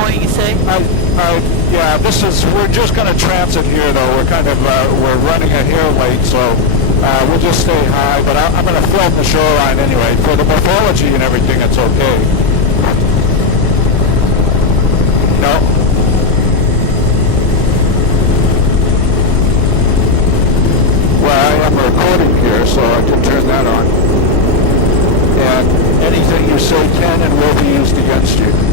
point, you say? Yeah, we're just going to transit here, though. We're running a hair late, so we'll just stay high. But I'm going to film the shoreline anyway. For the morphology and everything, it's okay. No. Well, I am recording here, so I can turn that on. And anything you say can and will be used against you.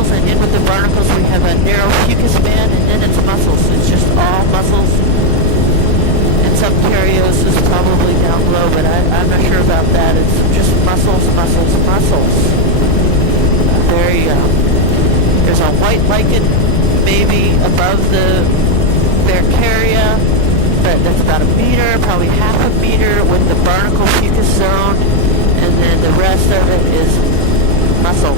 And in with the barnacles we have a narrow fucus band, and then it's muscles. It's just all muscles. some cariosis probably down below, but I'm not sure about that. It's just mussels, mussels, mussels. There you go. There's a white lichen maybe above the Barricaria, but that's about a meter, probably half a meter with the barnacle fucus zone, and then the rest of it is mussel.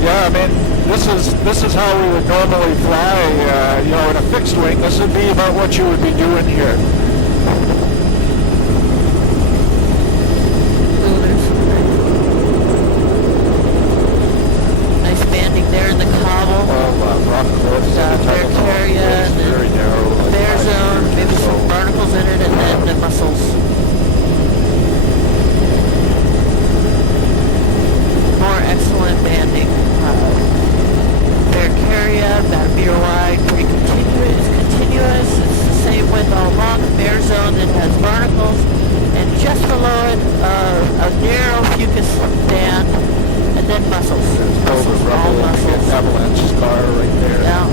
Yeah, I mean, this is how we would normally fly, you know, in a fixed wing. This would be about what you would be doing here. Nice banding there in the cobble. Rock cliffs. Barricaria, and then very narrow, bear zone, maybe some barnacles in it, and then the mussels. More excellent banding. Barricaria, about a meter wide, pretty continuous. It's the same width all along. Bear zone that has barnacles, and just below it, a narrow fucus band, and then mussels. Mussels, all mussels. Avalanche scar right there. Yeah.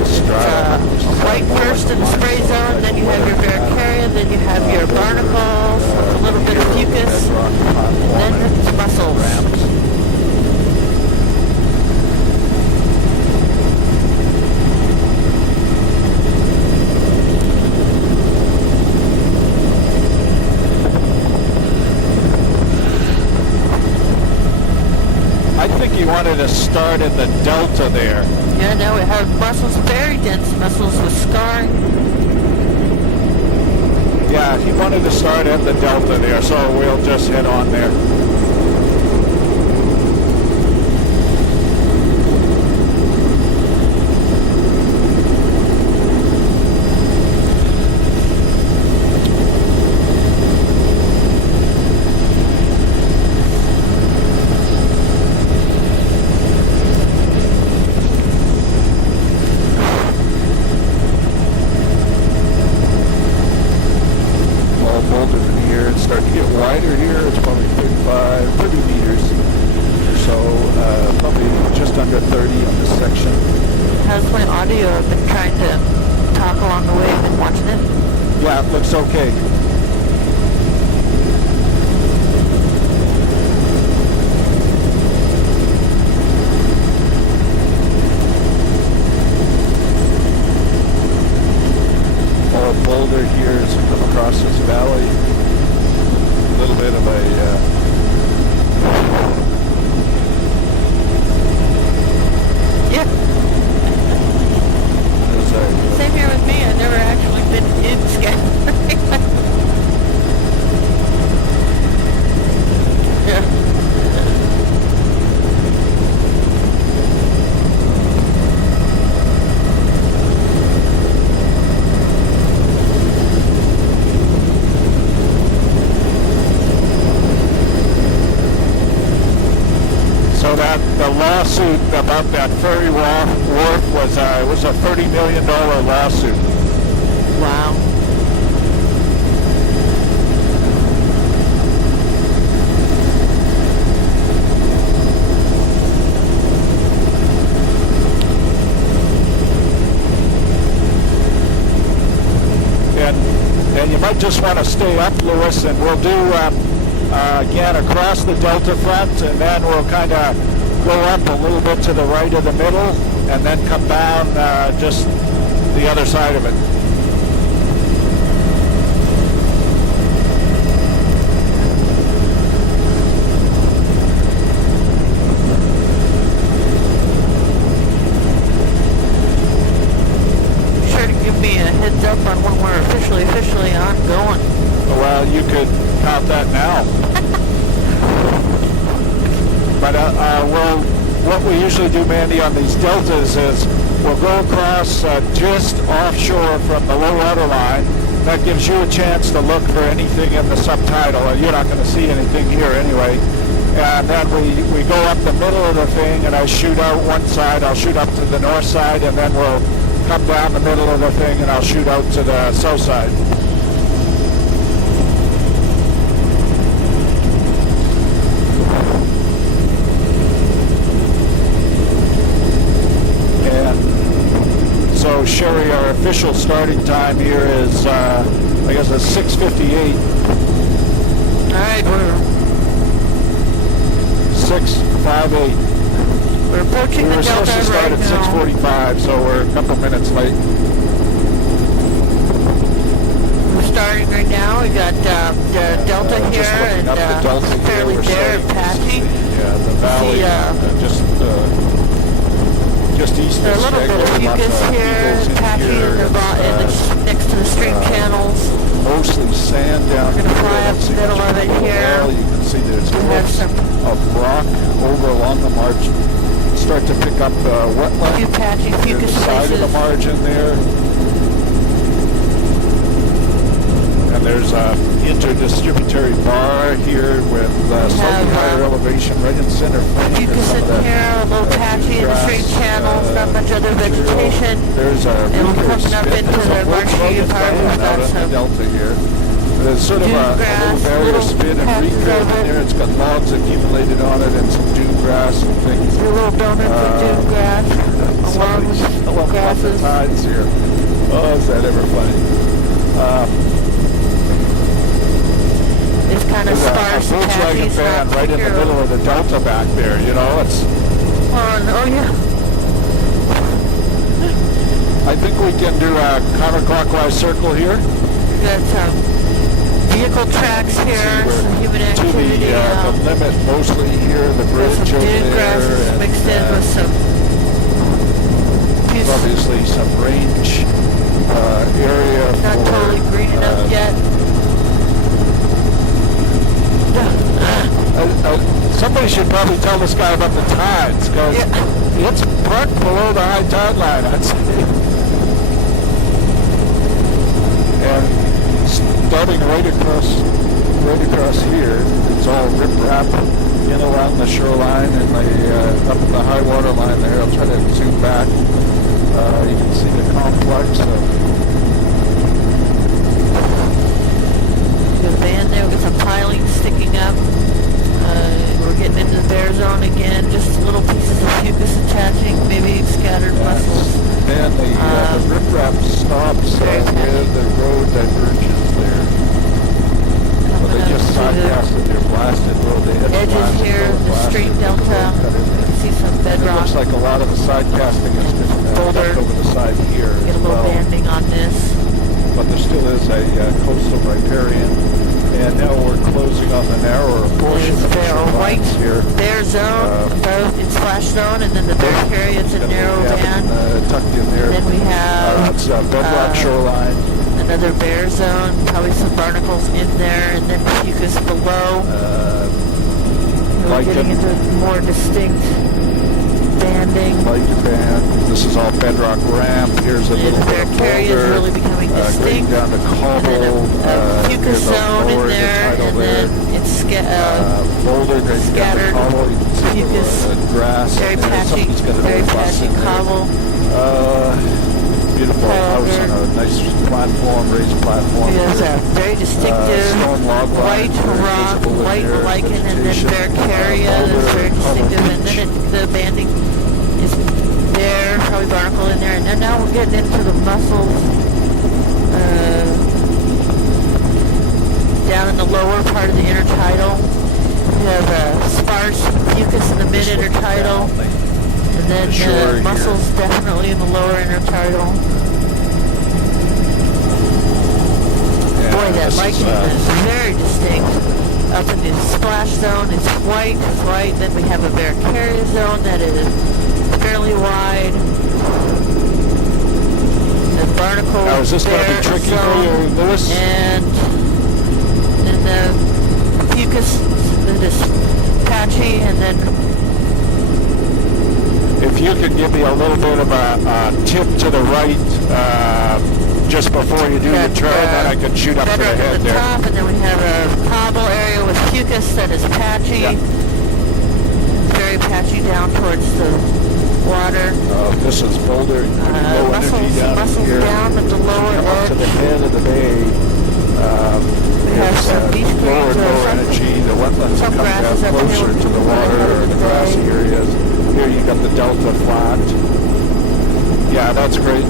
It's white first in the spray zone, then you have your Barricaria, then you have your barnacles, a little bit of fucus, and then it's mussels. I think he wanted to start in the delta there. Yeah, now we have mussels, very dense mussels with scarring. Yeah, he wanted to start at the delta there, so we'll just head on there. Wider here, it's probably 30 meters or so, probably just under 30 on this section. How's my audio? I've been trying to talk along the way. I've been watching it. Yeah, it looks okay. Oh, boulder here as we come across this valley. A little bit of a yeah. Same here with me. I've never actually been in Scotland. Yeah. So that the lawsuit about that ferry wharf was a $30 million lawsuit. Wow. And you might just want to stay up, Lewis, and we'll do again across the delta front, and then we'll kind of go up a little bit to the right of the middle, and then come down just the other side of it. Sure to give me a heads up on when we're officially ongoing. Well, you could count that now. But what we usually do, Mandy, on these deltas is we'll go across just offshore from the low water line. That gives you a chance to look for anything in the subtidal. You're not going to see anything here anyway. And then we go up the middle of the thing, and I shoot out one side. I'll shoot up to the north side, and then we'll come down the middle of the thing, and I'll shoot out to the south side. official starting time here is, I guess it's 6:58. Alright, we're 6:58. approaching We the were supposed Delta to start right at now. 6:45, so we're a couple minutes late. We're starting right now. We got the Delta here, Just looking and up the Delta here, fairly we're bare and starting to patchy. see, the valley, just east There's of a little bit of Skagway, lots mucus of here, eagles in patchy here. in the, next to the stream channels. Mostly sand down We're here. gonna fly up the middle of it here. Well, you can see there's We have cliffs some of rock over along the margin. Start to pick up wetland. few patchy Near the fucus side of the places. margin there. And there's a interdistributary bar here with slightly higher elevation right in center. Fucus in here, a little patchy in the stream channels, not much other vegetation. There's a And we're coming up into the marshy part. We've got out in the some delta here. There's sort of a little grass, barrier little spit and patches recurve of in it. there. It's got logs accumulated on it and some dune grass and things. your little donuts of dune grass, along with grasses. Tides here. Oh, is that ever funny? It's kind of There's sparse a and patchy. Volkswagen It's van not right in the secure. middle of the delta back there, you know. It's. Oh yeah. I think we can do a counterclockwise circle here. We got some vehicle tracks here, We're some human to activity. the limit mostly here, the There's bridge some over dune there. grasses and, mixed in with some obviously some range area. not for, totally green enough yet. Somebody should probably tell this guy about the tides, because it's parked below the high tide line, I'd say. And starting right across here, it's all riprap in around the shoreline and up at the high water line there. I'll try to zoom back. You can see the complex of The van there with some piling sticking up. We're getting into the bear zone again. Just little pieces of fucus attaching, maybe scattered mussels. then the riprap stops where the road diverges there. So they just sidecasted their blasted road. They had Edges blasted here, road, the blasted stream road, delta. cut in You there. can see some It bedrock. looks like a lot of the side casting has been Boulder. dumped over the side here Get a as little well. banding on this. But there still is a coastal riparian. And now we're closing on the narrower portion of the There's a white shorelines here. bear zone, both in splash zone, and then the bear area is a narrow band. Tucked in there. Then we have It's a bedrock shoreline. another bear zone, probably some barnacles in there, and then fucus below. We're Lichen. getting into more distinct banding. Lichen band. This is all bedrock ramp. Here's a And little the bit bear of area is boulder. really becoming Going distinct. down to And cobble. then a fucus Here's a zone in lower there, tidal and there. then it's Boulder going down to scattered cobble. You can see fucus, the grass. very in there. patchy, Somebody's got an very old bus patchy in there. cobble. Beautiful house on a nice platform, raised platform. There's a very distinctive stone log line, white very rock, visible in white there, lichen, and then vegetation, Bercaria that's boulder, very distinctive, and beach. then the banding is there, probably barnacle in there, and then now we're getting into the mussels down in the lower part of the intertidal. We have sparse fucus in the mid-intertidal, and then Sure, mussels definitely in the lower intertidal. Boy, that lichen is very distinct. Up in the splash zone, it's white, then we have a Bercaria zone that is fairly wide. The barnacle Now, is this going to be bear tricky for zone, you, Lewis? and the fucus that is patchy, and then If you could give me a little bit of a tip to the right just before you do your turn, then I can shoot up to the bedrock head at the there. top, and then we have a cobble area with fucus that is patchy. Yeah. Very patchy down towards the water. This is boulder, pretty low energy down Mussels here. down at the lower Come up to the edge. head of the bay. We have It's, some beach lower, greens, lower some energy. The wetlands some come down grasses up closer here to the with water the or the grassy bay. areas. Here you got the delta flat. Yeah, that's great.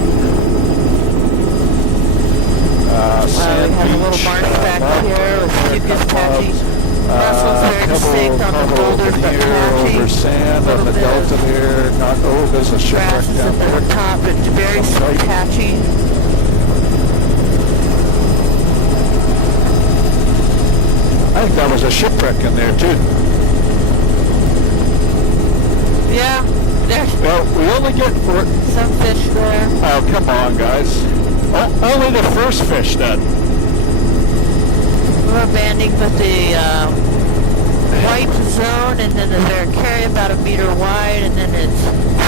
little marsh back here with fucus patchy mussels, very distinct on the boulders, but patchy. Over sand on the delta there. Not, oh, there's a shipwreck Grasses down at there. the top, but very patchy. I think that was a shipwreck in there too. Yeah, there's Well, we only get some fish there. oh, come on, guys. Only the first fish then. We're banding with the white zone, and then the Varicaria about 1 meter wide, and then it's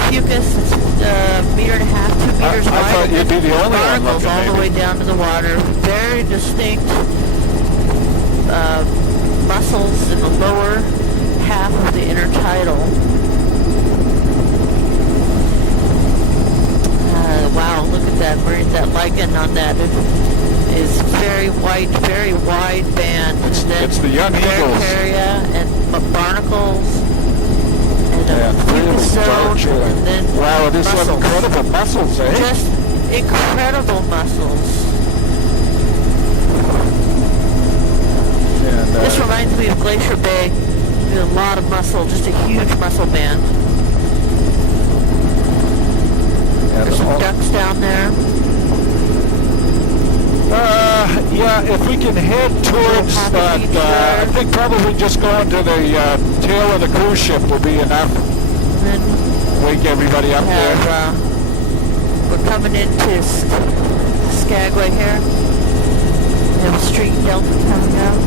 fucus, it's 1.5 meters, 2 meters I wide. thought you'd be the only one barnacles looking, all the way maybe. down to the water. Very distinct mussels in the lower half of the intertidal. Wow, look at that marine, that lichen on that is very white, very wide band. It's the young eagles. Varicaria and barnacles and a fucus zone, and then Wow, it is some mussels. incredible mussels, eh? Just incredible mussels. And, This reminds me of Glacier Bay. There's a lot of mussel, just a huge mussel band. and There's some all- ducks down there. yeah, if we can head towards Happy that, Beach I there. think probably just going to the tail of the cruise ship will be enough. And then Wake everybody up we there. have, we're coming into Skagway here. We have a street delta coming up.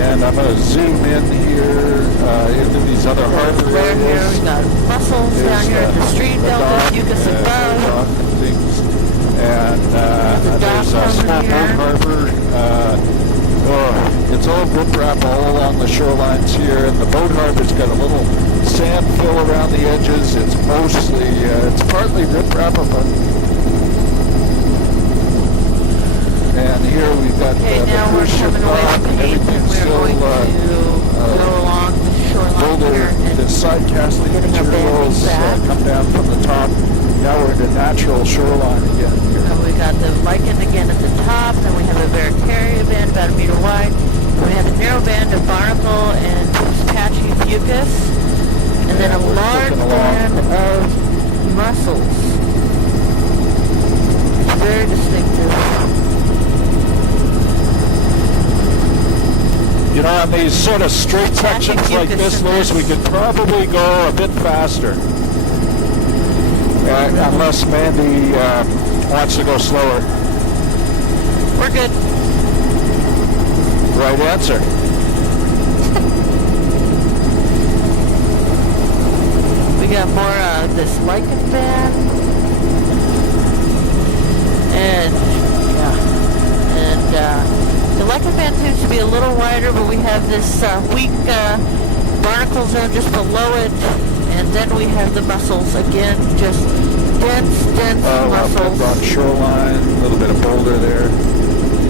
And I'm going to zoom in here into these other harbor There here, areas. we got mussels down here at the street delta, fucus above. And things. And the there's a dock small over boat here. harbor. It's all riprap all along the shorelines here. And the boat harbor's got a little sand fill around the edges. It's mostly, it's partly riprap, but and here we've got Okay, the now we're cruise ship coming away dock from and the east, and everything's we're still going to go along the shoreline boulder, here the and side casting getting our materials bandings back. come down from the top. Now we're in the natural shoreline again here. we got the lichen again at the top, then we have a Varicaria band about 1 meter wide. We have a narrow band of barnacle and patchy fucus, and then a we're large clicking along. band of mussels. It's very distinctive. You know, on these sort of straight sections like this, Louis, we could probably go a bit faster. Unless Mandy wants to go slower. We're good. Right answer. We got more of this lichen band. And, the lichen band seems to be a little wider, but we have this weak barnacle zone just below it. And then we have the mussels again, just dense mussels. Bedrock shoreline, a little bit of boulder there.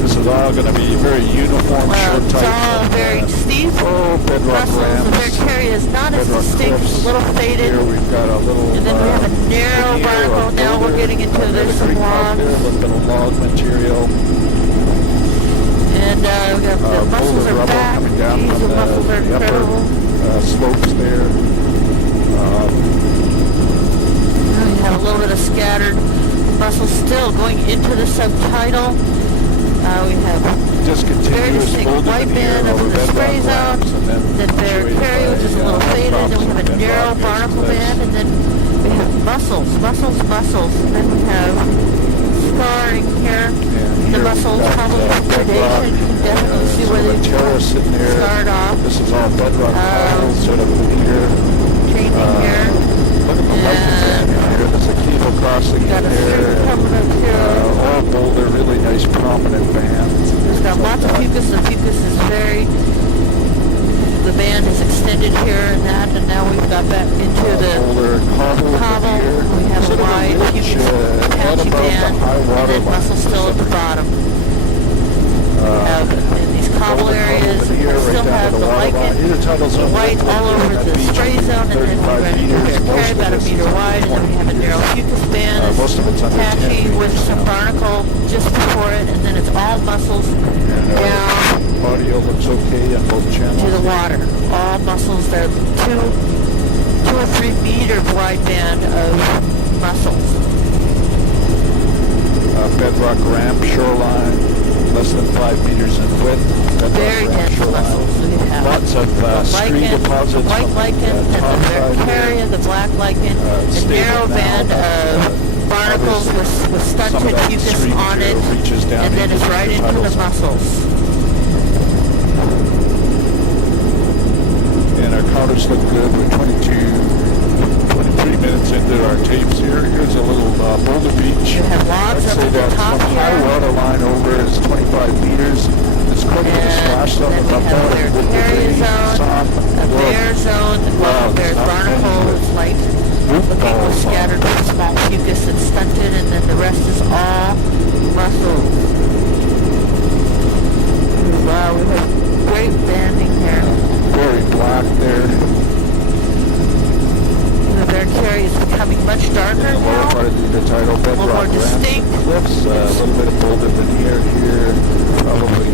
This is all going to be very uniform, short, It's tight. all very steep. Oh, bedrock Mussels. ramps. The Varicaria is not as Bedrock distinct, cliffs. it's a little faded. Here we've got a little. And then we have a narrow here, barnacle. a Now we're boulder, getting into another there's some creek pipe there, a logs. little bit of log material. And we got the mussels Boulder are rubble back. coming down These from mussels are the upper incredible. slopes there. We have a little bit of scattered mussels still going into the subtidal. We have Just very continuous distinct boulder white veneer band over over the bedrock spray zone. ramps, and Then punctuated Varicaria, which is a by, little faded. Then we have a tops and narrow bedrock barnacle cliffs. band. And then we have mussels. And then we have scarring here. And The here mussels we've got, probably bedrock, predation. You can definitely see sort where of a they terrace in there. scarred off. This is all bedrock tiles, sort of veneer. Changing here. Look at the lichen band in here. There's a cable crossing Got in a there. stream coming up here. All boulder, really nice prominent bands. There's got lots of fucus. The fucus is very, the band is extended here and that, and now we've got back into the boulder cobble. cobble. We have a Sort of wide ridge, fucus right patchy above the band, high and water then line. mussel still at the bottom. Have in these cobble areas, we still have the lichen, the white all over the spray zone, and then we run into their carry about a meter wide, and then we have a narrow fucus band that's patchy with some barnacle just before it, and then it's all mussels down Audio looks okay on both channels. to the water. All mussels, they're 2 or 3 meter wide band of mussels. Bedrock ramp shoreline, less than 5 meters in width. Bedrock Very ramp dense shoreline. mussels. We have Lots of screen lichen, deposits. the white from lichen, and the top side Vercaria, here. the black lichen, a Stable narrow now, band but, of barnacles with some of stunted that fucus screen on it, material reaches down and then it's into right the into the tunnels. mussels. And our counters look good. We're 23 minutes into our tapes here. Here's a little Boulder Beach. You have logs I'd up say at the that top from high here. water line over is 25 meters. It's quite a bit of splash zone And then we up have there. their carrier zone, a bear zone, well, there's barnacle, it's like looking with scattered small fucus that's stunted, and then the rest is all mussels. Wow, we have great banding here. Very black there. The Vercaria is becoming much darker In the lower now. part of the tidal more bedrock ramp distinct. cliffs. A little bit of boulder veneer here. Probably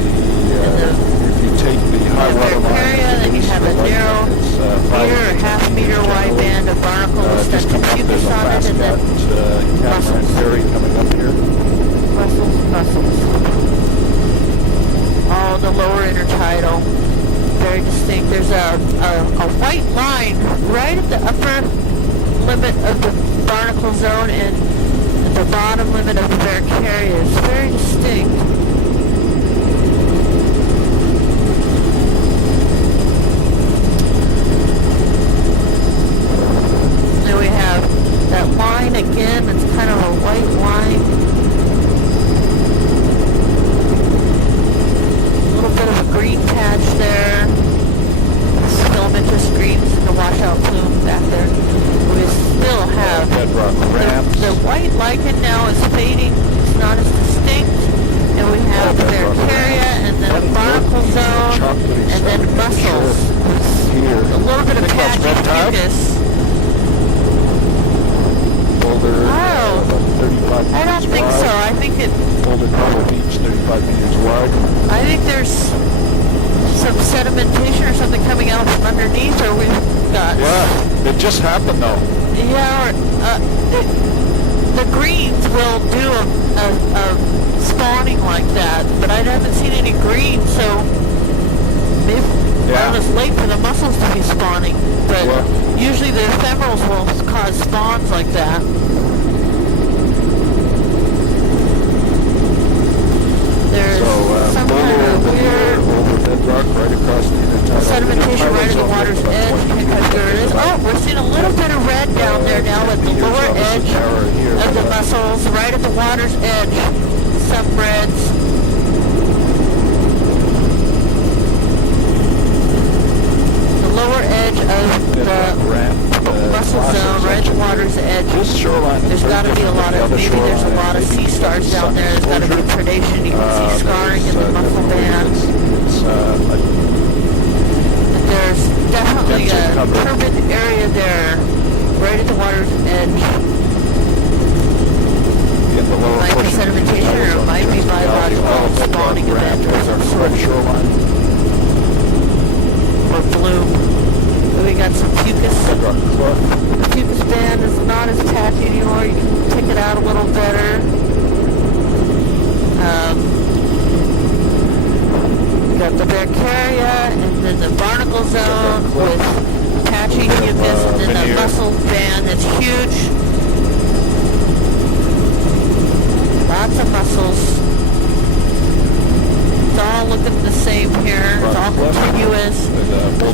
if you take the high water line. Vercaria, then you have a narrow meter or half meter wide band of barnacle with just stunted coming up, there's fucus a on it, and then fast catamaran ferry coming up here. mussels. Oh, the lower intertidal. Very distinct. There's a white line right at the upper limit of the barnacle zone and at the bottom limit of the Vercaria. It's very distinct. Then we have that line again. It's kind of a white line. Bit of a green patch there. Filamentous greens in the washout plume back there. We still have bedrock ramps. the white lichen now is fading. It's not as distinct. And we have the Vercaria, and then a barnacle zone, and then mussels. Here. A little bit of patchy fucus. Boulder, Oh, about 35 meters I don't think wide. so. I think it. Boulder Cobble Beach, 35 meters wide. I think there's some sedimentation or something coming out from underneath, or we've got. Yeah, it just happened though. Yeah, the greens will do a spawning like that, but I haven't seen any greens, so maybe it's late for the mussels to be spawning. But usually the ephemerals will cause spawns like that. There's some kind of weird bedrock right across the intertidal. sedimentation right at the water's edge. There it is. Oh, we're seeing a little bit of red down there now at the lower edge of the mussels, right at the water's edge. Some reds. The lower edge of the mussel zone, right at the water's edge. This shoreline, there's got to be a lot of, maybe there's a lot of sea stars down there. There's got to be predation. You can see scarring in the mussel band. There's definitely a turbid area there, right at the water's edge. Might be sedimentation, or it might be biological spawning event of some sort. Or bloom. We got some fucus. The fucus band is not as patchy anymore. You can pick it out a little better. We got the Vercaria, and then the barnacle zone with patchy fucus, and then the mussel band that's huge. Lots of mussels. It's all looking the same here. It's all continuous.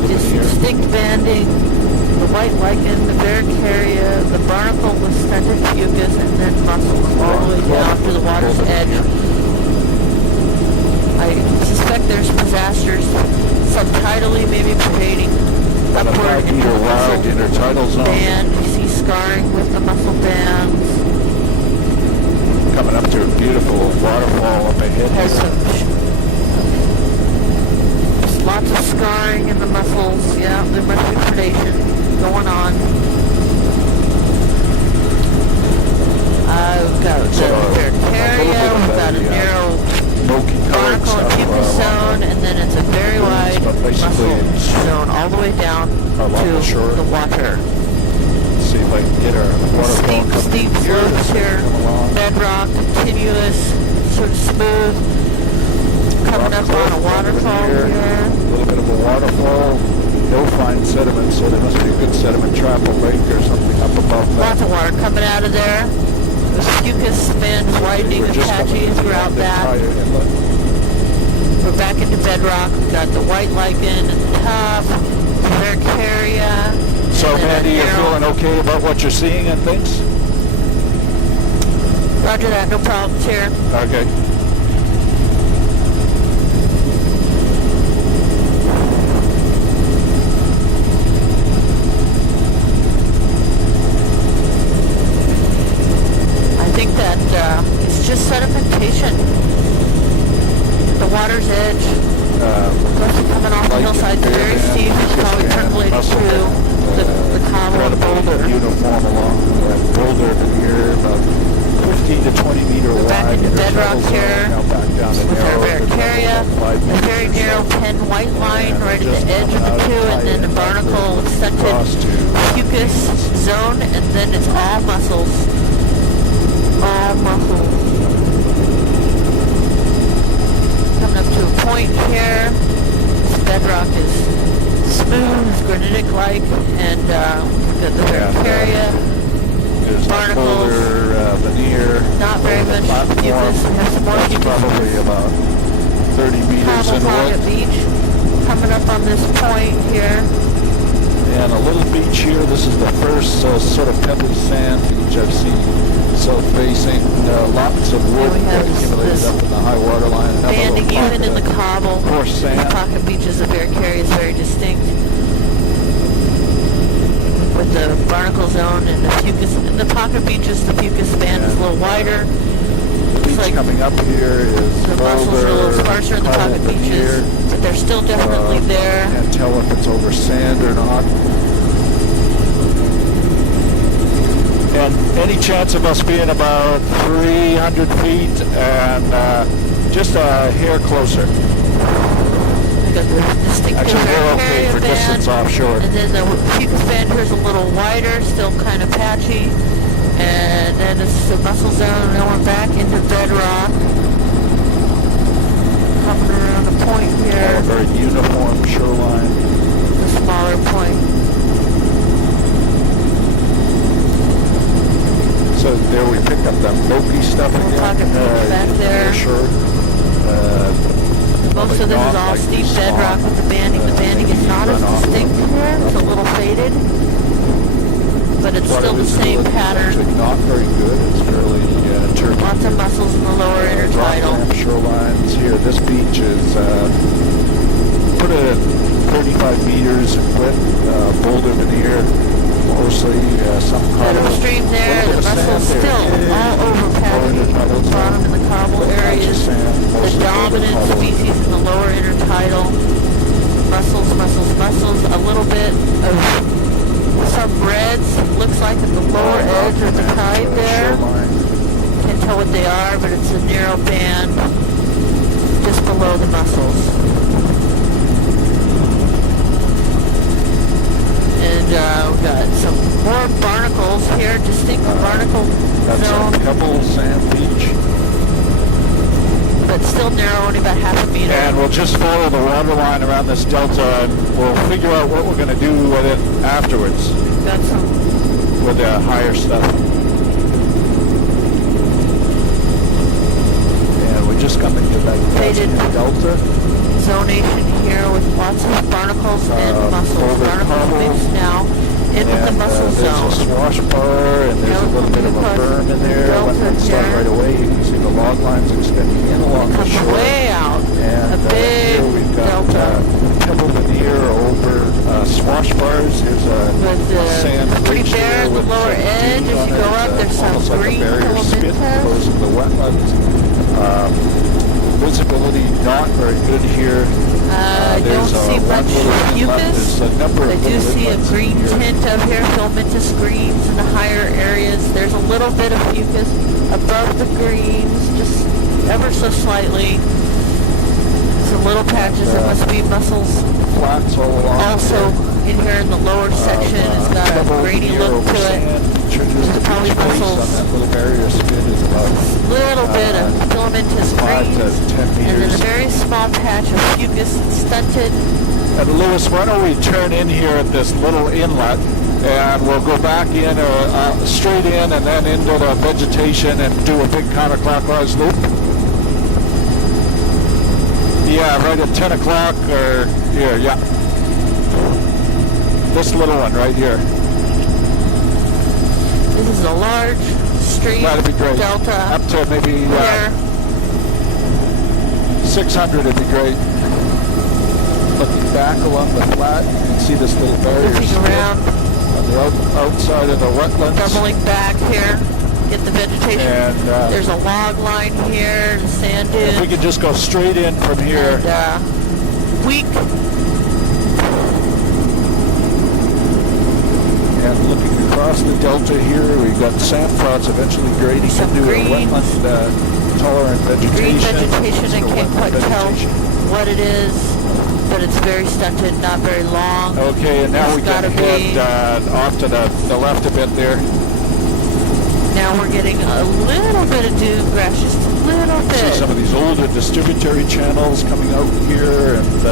Just distinct banding. The white lichen, the Vercaria, the barnacle with stunted fucus, and then mussels all the way down to the water's edge. I suspect there's disasters subtidally, maybe pervading upward into the mussel band. You see scarring with the mussel bands. Coming up to a beautiful waterfall up ahead. Has some Lots of scarring in the muscles. Yeah, there must be predation going on. We've got the Vercaria, we've got a narrow barnacle and pupa zone, and then it's a very wide muscle zone all the way down to the water. See if I can get our waterfall Steep slopes here, bedrock, continuous, sort of smooth, coming up on a waterfall here. A little bit of a waterfall, no fine sediment, so there must be a good sediment trap, a lake or something up above that. Lots of water coming out of there. The fucus bands widening and patchy throughout that. We're back into bedrock. We've got the white lichen at the top, Vercaria. So, Mandy, you're feeling okay about what you're seeing and things? Roger that, no problems here. Okay. I think that it's just sedimentation. The water's edge. Coming off the hillside, it's very steep. It's probably percolated through the cobble and boulder. Uniform along that boulder here, about 15 to 20 meter wide. Back into bedrock here with our Vercaria, a very narrow 10 white line right at the edge of the two, and then the barnacle stunted fucus zone, and then it's all muscles. All muscles. Coming up to a point here. This bedrock is smooth, granitic-like, and we've got the Vercaria, barnacles, veneer, not very much fucus. We have some more fucus. Probably about 30 meters in width. Beach coming up on this point here. And a little beach here. This is the first sort of pebbly sand beach I've seen. South-facing, lots of wood accumulated up in the high water line. Banding even in the cobble. Coarse sand. The pocket beaches of Vercaria is very distinct. With the barnacle zone and the fucus. In the pocket beaches, the fucus band is a little wider. Looks like coming up here is the muscles are a little sparser in the pocket beaches, but they're still definitely there. Can't tell if it's over sand or not. And any chance of us being about 300 feet and just a hair closer? Got the distinctive Actually, we're okay Vercaria for band, distance offshore. and then the fucus band here is a little wider, still kind of patchy, and then it's the muscle zone going back into bedrock, coming around the point here, A very uniform shoreline. the smaller point. So there we picked up that Loki stuff again. Pocket beach back there. Sure. Most of this is all steep bedrock with the banding. The banding is not as distinct here. It's a little faded, but it's still the same pattern. Actually not very good. It's fairly turbulent. Lots of muscles in the lower intertidal. Shorelines here. This beach is put it at 35 meters in width. Boulder veneer. Mostly some That cobble. stream there, the muscles still all over patchy, bottom in the cobble areas. The dominant species in the lower intertidal. Muscles, muscles, muscles. A little bit of some reds, looks like at the lower edge of the tide there. Can't tell what they are, but it's a narrow band just below the muscles. And we've got some more barnacles here, distinct barnacle zone. That's a pebble sand beach. But still narrow, only about half a meter. And we'll just follow the water line around this delta and we'll figure out what we're going to do with it afterwards. Got some with the higher stuff. And we're just coming to that faded delta. zonation here with lots of barnacles and mussels. Barnacles mixed now in with the mussel There's zone. a swash bar and there's a little bit of a berm in there. When we start right away, you can see the log lines extending in along the Comes shore. way out. And a big here we've got delta. pebble veneer over swash bars. Here's a sand pretty ridge bare there at the with lower some edge. dune As on you it, go up, there's some almost like a green barrier spit filamenta. closing the wetlands. visibility not very good here. I don't see much fucus. I do see a green tint up here, filamentous greens in the higher areas. There's a little bit of fucus above the greens, just ever so slightly. Some little patches, there must be mussels. Flats all along. Also, in here in the lower section, it's got a grainy look to it. There's probably mussels. On that little barrier spit is about Little bit of filamentous 5 to greens, 10 meters. and then a very small patch of fucus stunted. And Lewis, why don't we turn in here at this little inlet, and we'll go back in, straight in, and then into the vegetation and do a big counterclockwise loop. Yeah, right at 10 o'clock, or here, yeah. This little one right here. This is a large stream. That'd be great. Delta. Up to maybe 600 would be great. Looking back along the flat, you can see this little barrier Looking around. On the outside of the wetlands. Doubling back here. Get the vegetation. And, there's a log line here, and sand dunes. If we could just go straight in from here. And, weak. And looking across the delta here, we've got sand flats eventually grading Some into a greens. wetland tolerant vegetation. Green vegetation, I can't quite tell vegetation. what it is, but it's very stunted, not very long. Okay, and now It's we can gotta be- head off to the left a bit there. Now we're getting a little bit of dune grass, just a little See bit. some of these older distributary channels coming out here, and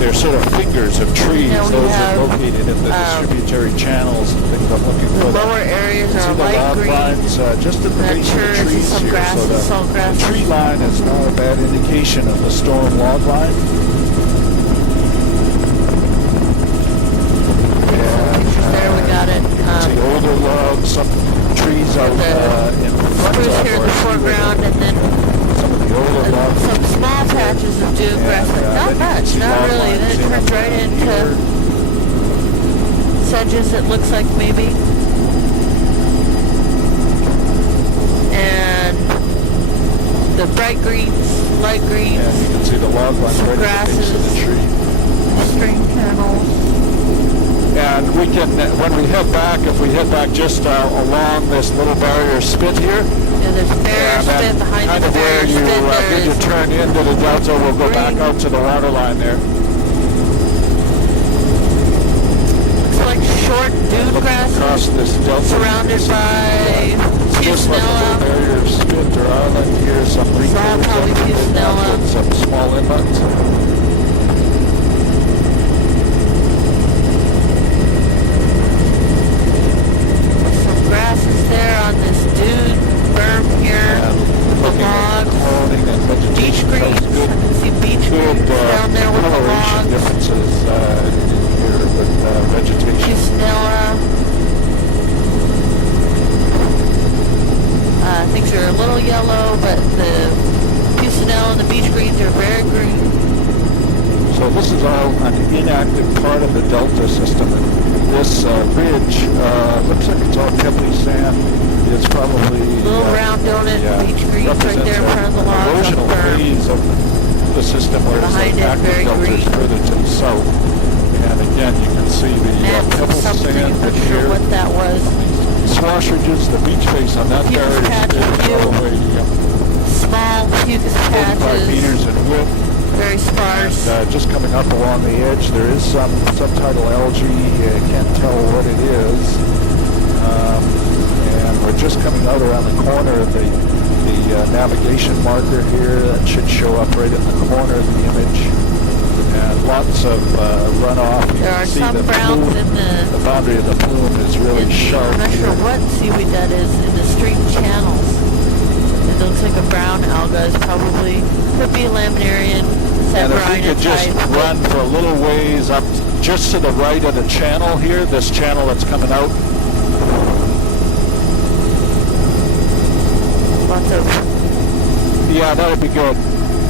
they're sort of fingers of trees. Now we Those have, are located in the distributary channels and things I'm looking The for. lower areas See are the light log green. lines just at the Not base sure, of is the it trees some here, grasses, so salt the grasses? tree line is not a bad indication of the storm log line. There we got it. See older logs, some trees out in front Spruce of here in the or see foreground, and then some of the older logs. some small patches of dune grass, but then not you can much, see not log really. lines Then it in turns right into here. sedges, it looks like, maybe. And the bright greens, light greens, And you can see the log line some right at the base of grasses. the tree. stream channels. And we can, when we head back, if we head back just along this little barrier spit here, Yeah, there's a barrier and then spit behind kind the of where barrier you spit. get There your is turn into the delta, we'll go back green. out to the water line there. looks like short dune Across grasses this delta, surrounded by just like a little Pucinella. barrier spit or island here, some all recurves probably up Pucinella. with some small inlets. Some grasses there on this dune berm here. The Looking at logs. cloning and Beach vegetation, greens. sounds I good. can see beach Good greens down there with the coloration logs. differences here with vegetation. Pucinella. Things are a little yellow, but the Pucinella and the beach greens are very green. So this is all an inactive part of the delta system. And this bridge looks like it's all pebbly sand. It's probably Little round donut, beach greens right there in front of the logs on the erosional berm. phase of the system, whereas Behind the it, active very delta is green. further to the south. And again, you can see the And pebble something, sand I'm not in sure here. what that was. Swashrages, the beach face on that Fucus barrier patch is view. probably Small fucus 45 patches, meters in width. very sparse. And just coming up along the edge, there is some subtidal algae. Can't tell what it is. And we're just coming out around the corner of the navigation marker here. That should show up right in the corner of the image. And lots of runoff. You There can are see some the browns plume. in The boundary of the plume is really sharp I'm not sure here. what seaweed that is in the stream channels. It looks like a brown alga. Is probably could be laminarian, And if we Severina could just type. run for a little ways up just to the right of the channel here, this channel that's coming out. Lots of Yeah, that would be good.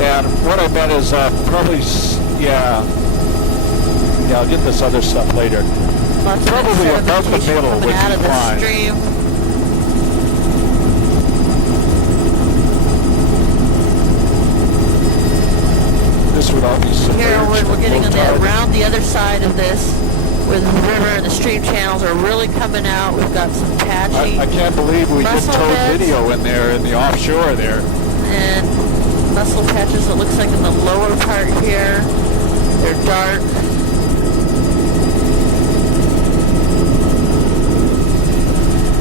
And what I meant is probably, yeah, I'll get this other stuff later. lots of Probably about the sedimentation middle would coming out be of the fine. stream. and we're getting on that tide. around the other side of this, where the river and the stream channels are really coming out. We've got some patchy I can't believe we did mussel tow beds video in there in the offshore there. and mussel patches. It looks like in the lower part here, they're dark.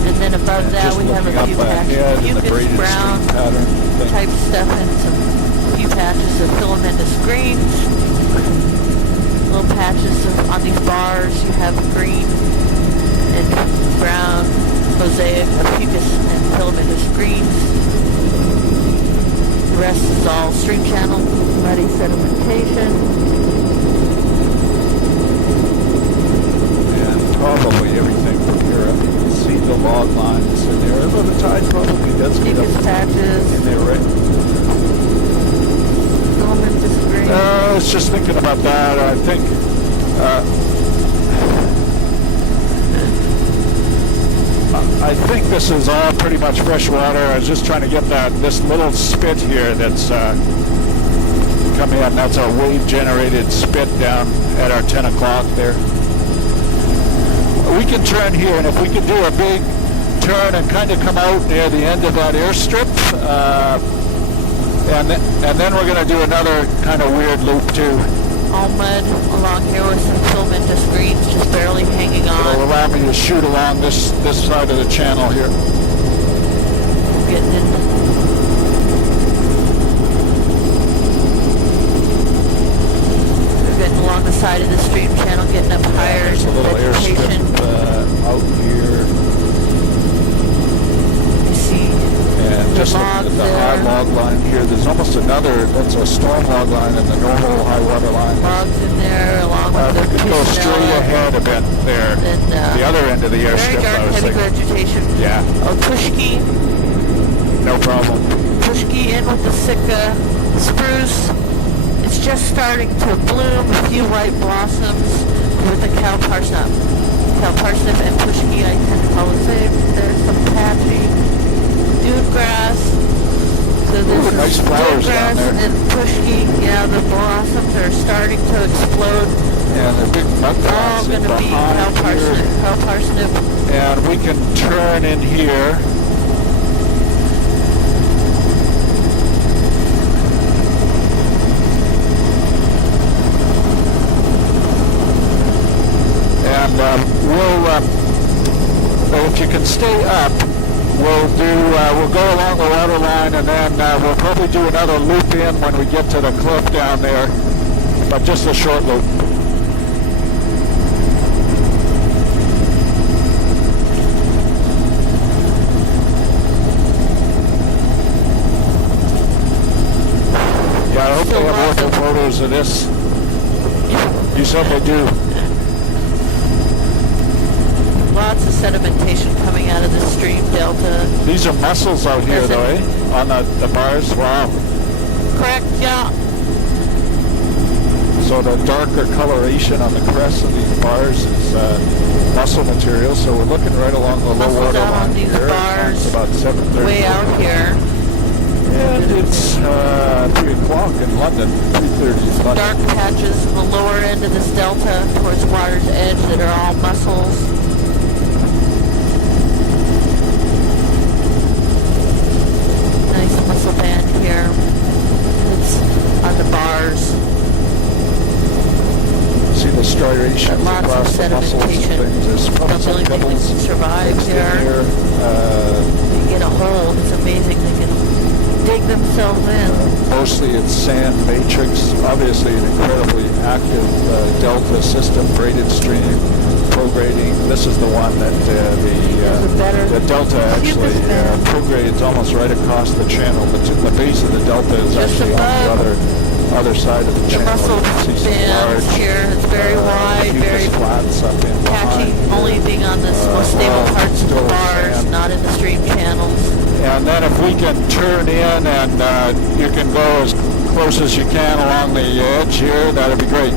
And then above that, Just we have a looking few up ahead patches, in the mucus braided brown stream pattern thing. type stuff, and some few patches of filamentous greens. Little patches on these bars. You have green and brown mosaic of fucus and filamentous greens. The rest is all stream channel, muddy sedimentation. And probably everything from here up. You can see the log lines in there. Although the tide probably does get Fucus up patches, in there, right? filamentous greens. I was just thinking about that. I think this is all pretty much fresh water. I was just trying to get this little spit here that's come in. That's a wave-generated spit down at our 10 o'clock there. We can turn here, and if we could do a big turn and kind of come out near the end of that airstrip, and then we're going to do another kind of weird loop too. All mud along here with some filamentous greens just barely hanging on. It'll allow me to shoot along this side of the channel here. Getting in. We're getting along the side of the stream channel, getting up higher. There's a little vegetation. airstrip out here. You see And just looking at the high log line here, there's almost another, that's a storm log line and the normal high water line. logs in there along with the We could go straight Pusinella ahead a bit there. and The other end of the very airstrip, dark, I was heavy thinking. vegetation. Yeah, Pushki, no problem. Pushki in with the Sitka spruce. It's just starting to bloom, a few white blossoms with the cow parsnip. Cow parsnip and Pushki, I tend to call the same. There's some patchy dune grass. So this Ooh, is nice dune flowers grass down there. and Pushki. Yeah, the blossoms are starting to explode. And the big All buckeyes going to be cow behind parsnip. here. Cow parsnip. And we can turn in here. And if you can stay up, we'll go along the water line, and then we'll probably do another loop in when we get to the cliff down there, but just a short loop. Yeah, I hope they have ortho photos of this. You said they do. Lots of sedimentation coming out of the stream delta. These are mussels out here, Is it? though, eh? On the bars. Wow. Correct, yeah. So the darker coloration on the crest of these bars is mussel material. So we're looking right along the low Mussels water out on line these here. bars, It's about 7:30. way out here. And it's 3 o'clock in London. 3:30 in London. Dark patches on the lower end of this delta towards water's edge that are all mussels. Nice mussel band here. It's on the bars. See the striations Lots of across the mussels and sedimentation. things. There's probably About the some only thing that pebbles can survive mixed in here. here. They get a hold. It's amazing. They can dig themselves in. Mostly it's sand matrix, obviously an incredibly active delta system, braided stream, prograding. This is the one that the delta actually progrades almost right across the channel. The base of the delta is Just actually on the above other side of the the channel. mussel You can see some bands large, here. It's very wide, fucus very flats up in patchy, behind. only being on the most stable parts of the still bars, sand. not in the stream channels. And then if we can turn in and you can go as close as you can along the edge here, that'd be great.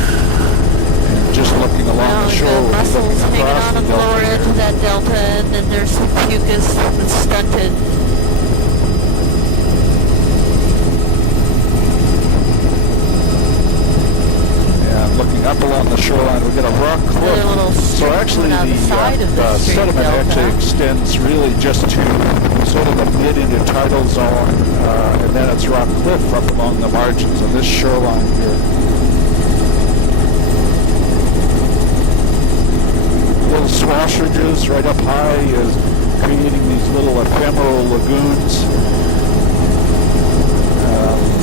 And just looking along Now the shore, the we'll be mussels looking hanging across on the the lower delta edge here. of that delta, and then there's some fucus that's stunted. coming up along the shoreline. We've got a rock cliff. Another little So stream actually coming out the side of the stream sediment delta. actually extends really just to sort of the mid-intertidal zone, and then it's rock cliff up along the margins of this shoreline here. Little swash ridges right up high is creating these little ephemeral lagoons.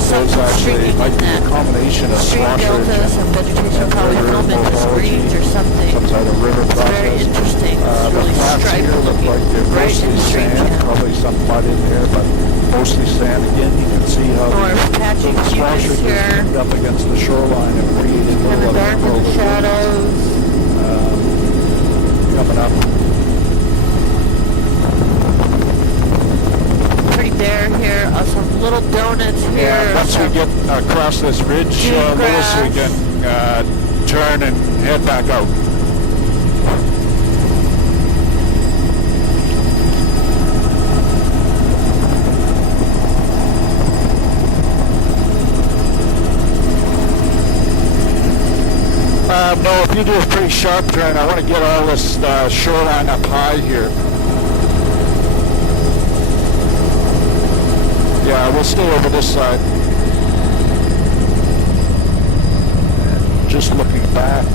Those actually might be a combination of stream swash ridge delta, some vegetation, probably filamentous greens or something. some sort of river It's process. very interesting. It's The really flats striped here look looking like they're right in mostly the stream sand, channel. probably some mud in there, but mostly sand. Again, you can see how Or the patchy little swash cubits ridges here. pinned up against the shoreline and created Kind little of dark in ephemeral the lagoons, shadows. coming up. Pretty bare here. Some little donuts here. Yeah, once we some get across this ridge, dune Lewis, we grass. can turn and head back out. No, if you do a pretty sharp turn, I want to get all this shoreline up high here. Yeah, we'll stay over this side. Just looking back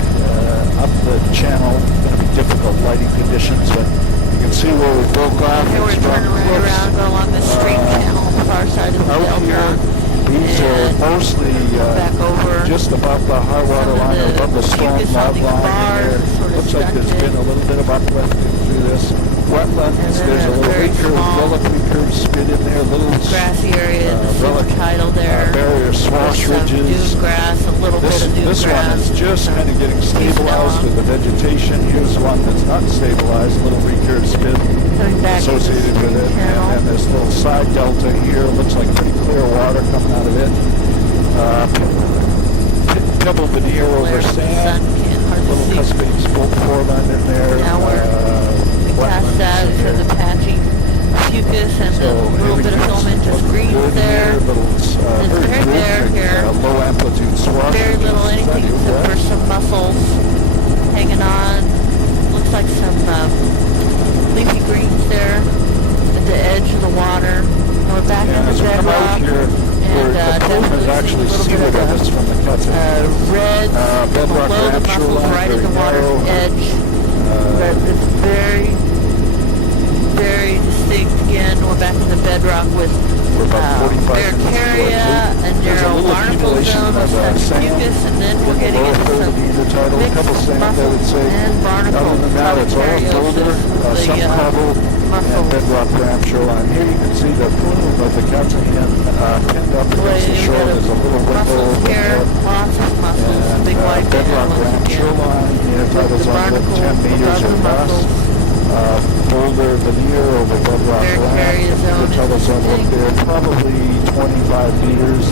up the channel, going to be difficult lighting conditions, but you can see where we broke off. Here we're It's turning rock right cliffs. around, go along the stream channel on the far side of the Out here, delta. these are And mostly back over. just above the high water Some of line, or the above the storm mucus on log these line bars here. is sort of Looks like there's stunted. been a little bit of uplifting through this. Wetlands, And then there's a a little very recurve, small relatively curved spit in there, little Grassy area in the relic- tidal there. barrier swash Some ridges. dune grass, a little bit of dune This grass. one is just some kind of getting leaf stabilized snow. with the vegetation. Here's one that's not stabilized, a little recurve spit Coming back to the associated with stream it. channel. And then this little side delta here, looks like pretty clear water coming out of it. Pebble veneer over Glare from the sun, sand, can't hardly little see. cusping foreland in there. Now we passed wetlands that in to here. the patchy fucus and So a little bit of everything's filamentous looking greens good there. here, little, It's very bare terrific, here. low amplitude swash. Very little ridges. anything Is that except your for breath? some mussels hanging on. Looks like some leafy greens there at the edge of the water. And we're back Yeah, in as the we come out bedrock. here, And the plume is definitely actually a little bit seaward of of us from the cuts. reds bedrock below the ramp mussels shoreline, right at very the water's narrow. edge. But it's very, very distinct. Again, we're back in the bedrock with We're about 45 minutes Barcaria, towards a it. There's a narrow little barnacle accumulation zone with of some sand mucus, and then in we're the getting lower into third of some the intertidal, mixed couple sand, I would mussels say. and barnacles. Other than that, it's all boulder, some cobble, and bedrock ramp shoreline. Here you can see the plume of the Catsanian pinned up against the shore. There's a little window mussels over here, there. lots of mussels, And big white bedrock band ramp once again. shoreline, the intertidal's The on barnacles 10 meters above or the less. mussels. Boulder veneer over bedrock Barcaria ramp. zone The tidal's is on up distinct. there, probably 25 meters.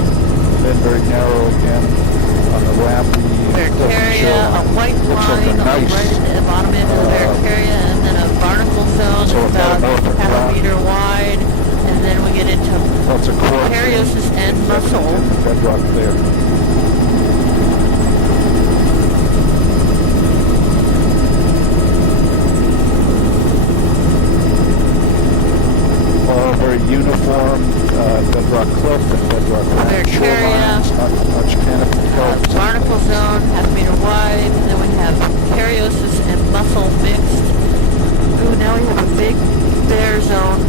Then very narrow again on the ramp. Barcaria, a white Looks like line a nice, right at the bottom end of the Barcaria, and then a barnacle zone so that's about about a half a rock. meter wide, and then we get into That's a quartz. Cariosis and mussel. Bedrock there. All very uniform, bedrock cliff and bedrock ramp Barcaria. shorelines, not much canopy cover. Barnacle zone, half a meter wide, and then we have Cariosis and mussel mixed. Ooh, now we have a big bare zone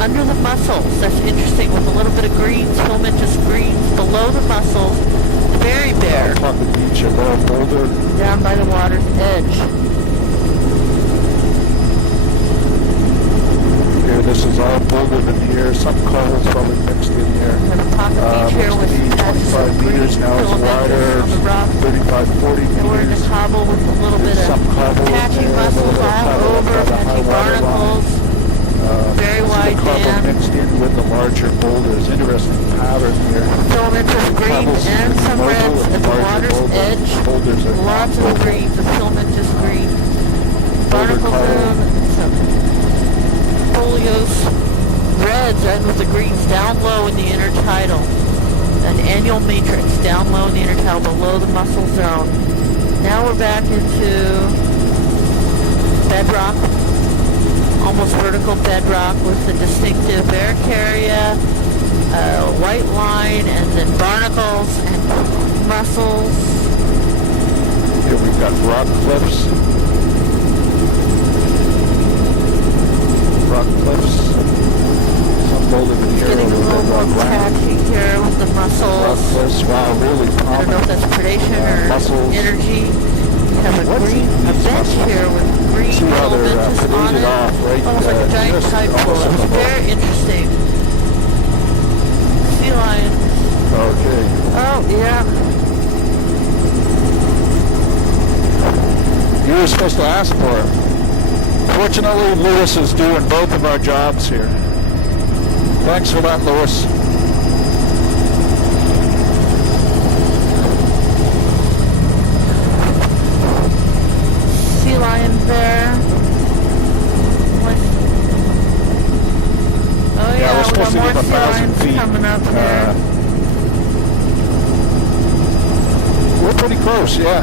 under the mussels. That's interesting, with a little bit of greens, filamentous greens below the mussels. Very bare, On top of the beach, a little boulder. down by the water's edge. Here, this is all boulder veneer, some corals probably mixed in here. We have a pocket beach here Looks with to be patches 25 of green meters now, it's wider, filamentous on the rock. 35, 40 And we're in meters. the cobble with a little bit There's of some cobble in patchy there, a mussels little all cobble over, by the patchy high water line. barnacles. Very This is wide the cobble band. mixed in with the larger boulders. Interesting pattern here. Filamentous greens Cobble's and some mobile reds and at the larger water's boulders. edge. Boulders are Lots of non-mobile. greens, a filamentous green. Barnacle cobble. zone, some folios, reds and with the greens down low in the intertidal. An annual matrix down low in the intertidal below the mussel zone. Now we're back into bedrock, almost vertical bedrock with the distinctive barricaria, white line, and then barnacles and mussels. Here we've got rock cliffs. Rock cliffs. Some boulder veneer Getting a over little more bedrock granite. patchy here with the Rock mussels. cliffs, wow, really I don't know if prominent. that's predation or mussels. energy. We have a What's green, a these bench mussels? here with green See how they're filaments on faded it. off, right? Almost like a giant just tide pool. almost on It's the boat. very interesting. Sea lion. Okay. Oh, yeah. You were supposed to ask for him. Fortunately, Lewis is doing both of our jobs here. Thanks for that, Lewis. Sea lion there. Oh yeah, we're we supposed got to more give sea 1,000 lions feet. coming up here. We're pretty close, yeah.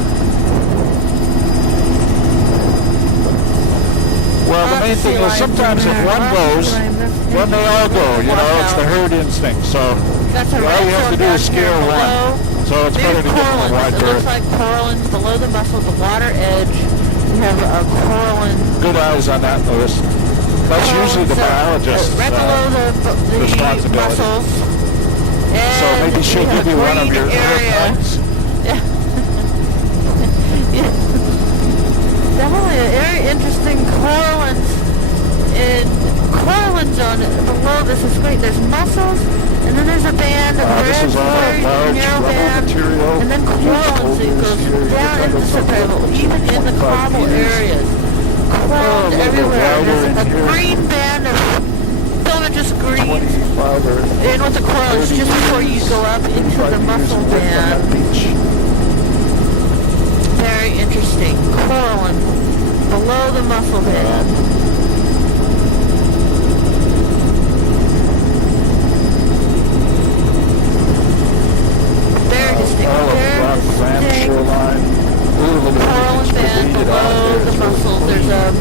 Well, the main thing is sometimes if one goes, then they all go. You know, it's the herd instinct. So all you have to do is scare one. So it's better to get them a wide It looks berth. like corallines below the mussel, the water edge. We have a coralline Good eyes on that, Lewis. That's usually the biologist's right below the responsibility. mussels. So maybe she'll we have give you a one of green your area. points. Yeah. Yeah. Definitely a very interesting corallines. In coralline zone below this is great. There's mussels, and then there's a band of This red, is all very large narrow rubble band, material. and then corallines. It goes down into the subtable, even in the cobble areas. Corals everywhere. There's a green band of filament, just green. 25 or And with the corals, just before you go up into the mussel band. Very interesting. Coralline below the mussel band. Very distinct. Very distinct. Coralline band below the mussels. There's a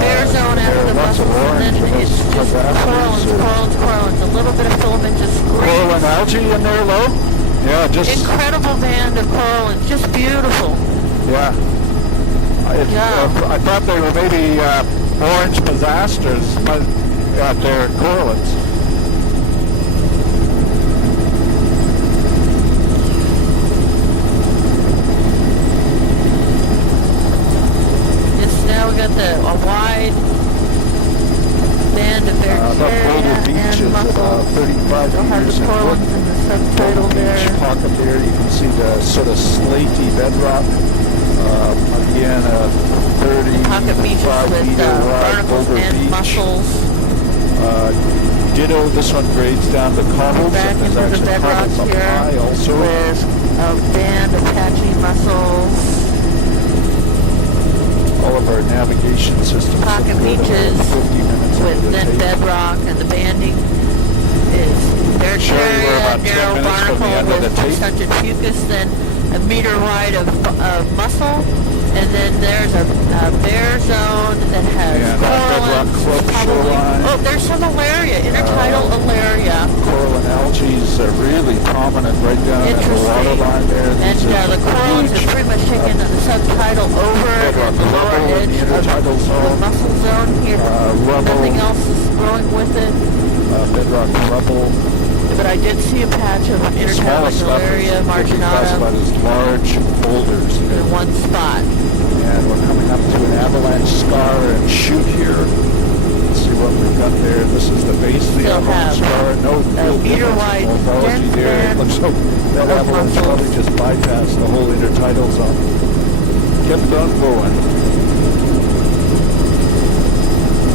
bare zone after the mussels, and then it's just corallines. A little bit of filament, just green. Coralline algae in there low? Yeah, just... Incredible band of corallines, just beautiful. Yeah. I thought they were maybe orange disasters, but yeah, they're corallines. Yes, now we got a wide band of barricaria and mussels. 35 They'll have meters the in corallines width. in the subtitle there. Pocket there, you can see the sort of slaty bedrock. Again, a 35 Pocket beaches with meter wide barnacles boulder and beach. mussels. Ditto, this one grades down to cobbles. Back and into there's the actually bedrock cobbles up here high also. with a band of patchy mussels. All of our navigation systems. Pocket support beaches about 50 minutes with into the then tape. bedrock, and the banding is Sure, we're barricaria, about 10 narrow minutes from the barnacle end of with the tape. stunted fucus, then a meter wide of mussel, and then there's a bare zone that has Yeah, coralline. bedrock cliff, Probably, shoreline. oh, there's some alaria, intertidal alaria. Coralline algae are really prominent right down at the Interesting. water line there. And These are the corals huge have pretty much taken the subtidal over bedrock and the lower rubble in edge the intertidal of the zone. mussel zone here. Rubble, Nothing else is growing with it. bedrock rubble. But I did see a patch of The intertidal smallest stuff alaria is marginata classified as large boulders. in one spot. And we're coming up to an avalanche scar and chute here. Let's see what we've got there. This is the base of the Still avalanche have scar. No real meter-wide difference in morphology dense there. It band looks like that of avalanche mussels. probably just bypassed the whole intertidal zone. Kept on going.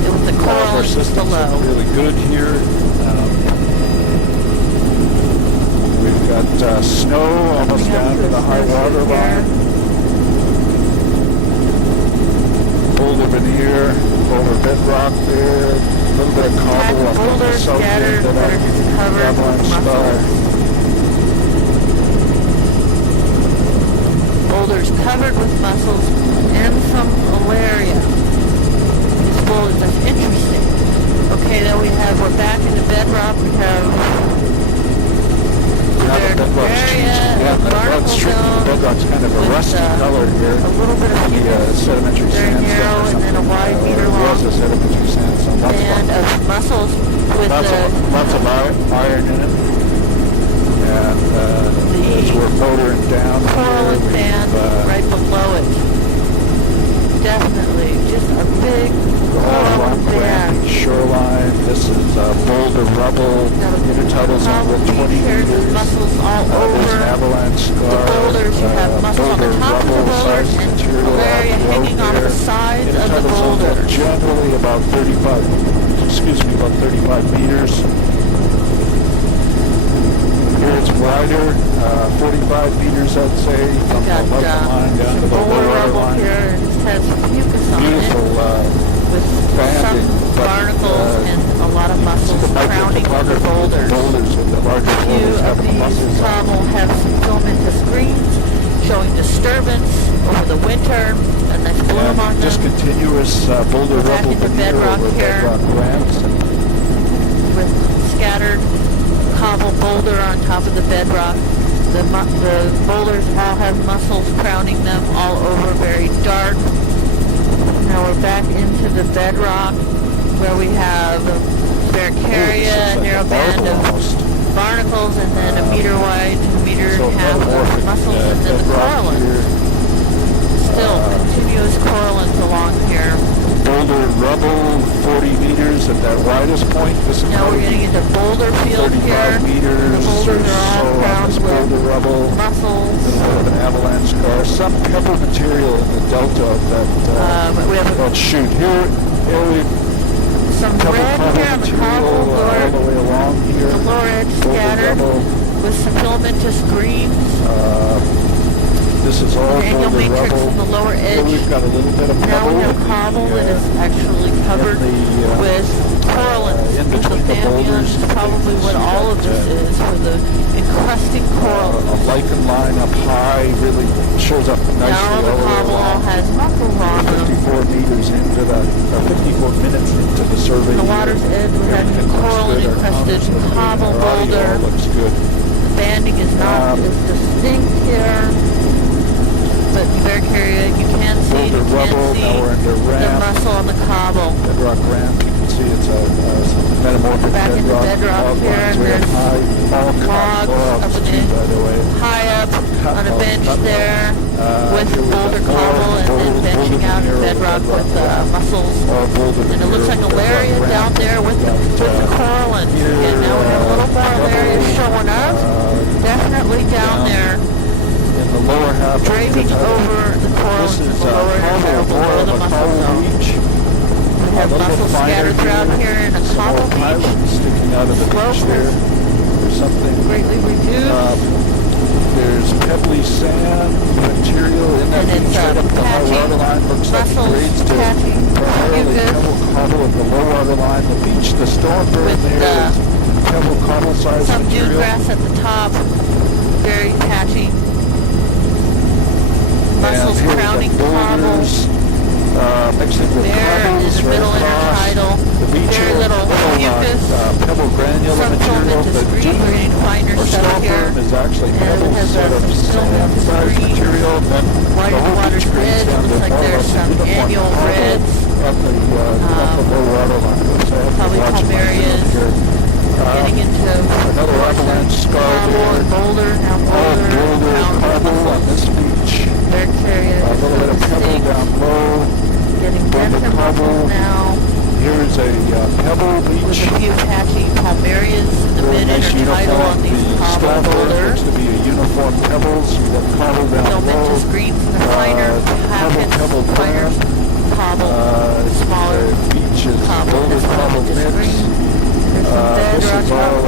With the All of our corals systems below. look really good here. We've got snow almost Coming up down to to the high snow water here. line. Boulder veneer over bedrock there. A little bit of cobble up on the Boulders south scattered end of that are that just covered avalanche with scar. mussels. boulders covered with mussels and some malaria. These boulders, that's interesting. Okay, then we're back in the bedrock. We have bedrock's tricky. Bedrock's kind of a rusty color here. A little bit of sedimentary very sandstone narrow or and then a wide meter long was a sedimentary sandstone. band of mussels with lots of iron in it. And as we're motoring down coral here, band right below it. Definitely, just a big coral band. Shoreline. This is boulder rubble. Intertidals over 20 meters. Mussels all over there's an avalanche scar. The boulders, you have mussels on the top of the boulders and malaria hanging off the sides of the boulders. Generally about 35 meters. Here it's wider, 45 meters, I'd say, from the left line down to the lower water line. Here has mucus on Beautiful with banding, some barnacles and a lot of mussels crowning the boulders. The larger A few boulders of have these mussels. will have some filamentous greens showing disturbance over the winter, and nice bloom on them. Just continuous boulder Back rubble into bedrock here. bedrock ramps. With scattered cobble boulder on top of the bedrock. The boulders all have mussels crowning them all over, very dark. Now we're back into the bedrock where we have Barricaria, a narrow band of barnacles, and then a meter wide, a meter and a half of mussels, and then the corallines. Still continuous corallines along here. Boulder rubble, 40 meters at that widest point. This is now we're getting into boulder field here. 35 meters. The boulders are all crowned with rubble. mussels. Of an avalanche scar. Some pebble material in the delta of that. We have shoot here we some red here on the cobble all the way along here. The lower edge scattered with some filamentous greens. This is all annual boulder matrix rubble. in the lower edge. Here we've got a little bit of now pebble. we have cobble that is actually covered with corallines. in between the boulders. Is probably what all of this is for the encrusting corals. A lichen line up high really shows up nicely. Now the cobble all has mussels on them. 54 meters into the 54 minutes into the survey. The water's edge, we have a coral encrusted cobble boulder. Looks good. The banding is not as distinct here. But Barricaria, you can see the mussel on the cobble. Bedrock ramp, you can see it's a metamorphic back in the bedrock here, and there's logs up in the high up on a bench there with boulder cobble, and then benching out in bedrock with mussels. And it looks like malaria down there with the corallines. And now we have a little more malaria showing up. Definitely down there. In the lower half, draping over the corals in the lower half below the mussel zone. We have mussels scattered throughout here in a cobble beach. Sticking out of the beach there. There's something greatly reduced. There's pebbly sand material in that beach right up the high water line. Looks like it grades to primarily pebble cobble at the low water line. The beach, the storm burn there is pebble cobble size some material. Some dewgrass at the top, very patchy. Mussels crowning cobble. Mixing with there is the middle intertidal. Very little mucus. Pebble granular material. Some green, finer stuff here. Is actually pebble sort of sand-sized material. Then white water's red. Looks like there's some annual reds. Up the low water line. Probably palmarias. Getting into another avalanche scar there. Boulder, now boulder, cobble on this beach. Barricaria. A little bit of pebble down low. Getting denser mussels now. Here's a pebble beach. With a few patchy palmarias in the mid-intertidal on these cobble boulders. Looks to be a uniform pebbles. We've got cobble down low. Filamentous greens in the finer packets, finer cobble, smaller cobble, mix. This is all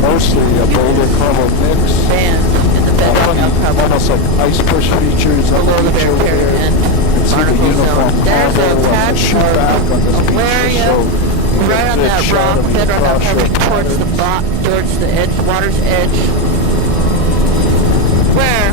mostly a boulder cobble mix. Band in the bedrock outcrop. Almost like ice push features on the beach over there. Barnacle zone. There's a patch of malaria right on that rock, bedrock outcropping towards the edge, water's edge, where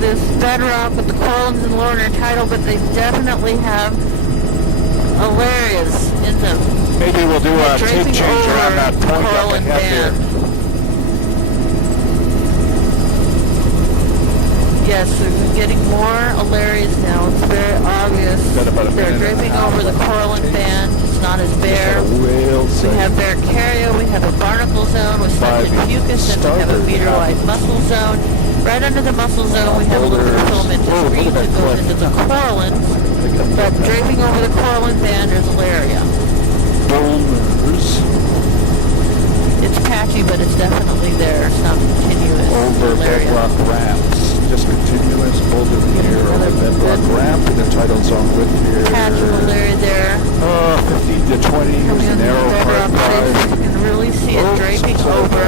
this bedrock with the corals and lower intertidal, but they definitely have alarias in them. Maybe we'll do a tape change around that point up ahead here. Yes, we're getting more alarias now. It's very obvious. They're draping over the coralline band. It's not as bare. We have barricaria, we have a barnacle zone with stunted mucus, and we have a meteorite mussel zone. Right under the mussel zone, we have a little bit of filamentous green that goes into the corallines. But draping over the coralline band is alaria. Boulders. It's patchy, but it's definitely there. Some continuous Boulder alaria. bedrock ramps. Discontinuous boulder here on the bedrock ramp in the tidal zone with here. Patch of alaria there. 15 to 20. Here's an arrow bedrock card. space. You can really see it draping over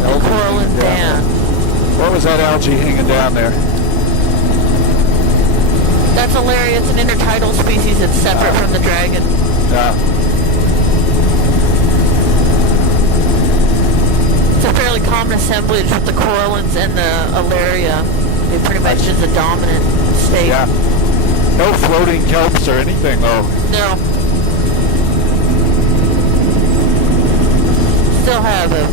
the coralline band. What was that algae hanging down there? That's alaria. It's an intertidal species. It's separate from the dragon. Yeah. It's a fairly common assemblage with the corallines and the alaria. They pretty much is a dominant state. Yeah. No floating kelps or anything though. No. Still have a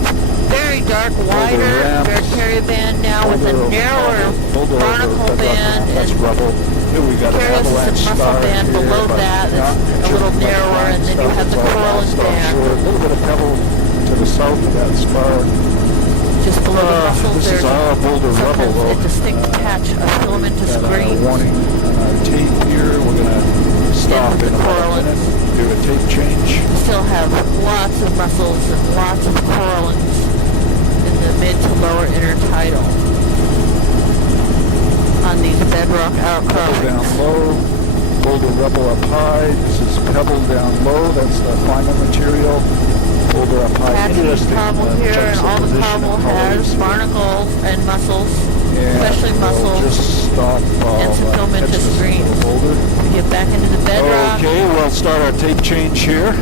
very dark, wider barricaria band now with a narrower barnacle band and Carius and mussel band below that. It's a little narrower, and then you have the coralline band. A little bit of pebble to the south of that spar. Just below the mussels, this is all boulder rubble, though. a distinct patch of filamentous Got a green. warning on our tape here. We're going to stop in about a minute, do a tape change. Still have lots of mussels and lots of corallines in the mid to lower intertidal on these bedrock outcroppings. Down low, boulder rubble up high. This is pebble down low. That's the final material. Boulder up high. Patchy cobble here, and all the cobble has barnacles and mussels, especially mussels, just stop, and some filamentous greens. Get back into the bedrock. Okay, we'll start our tape change here.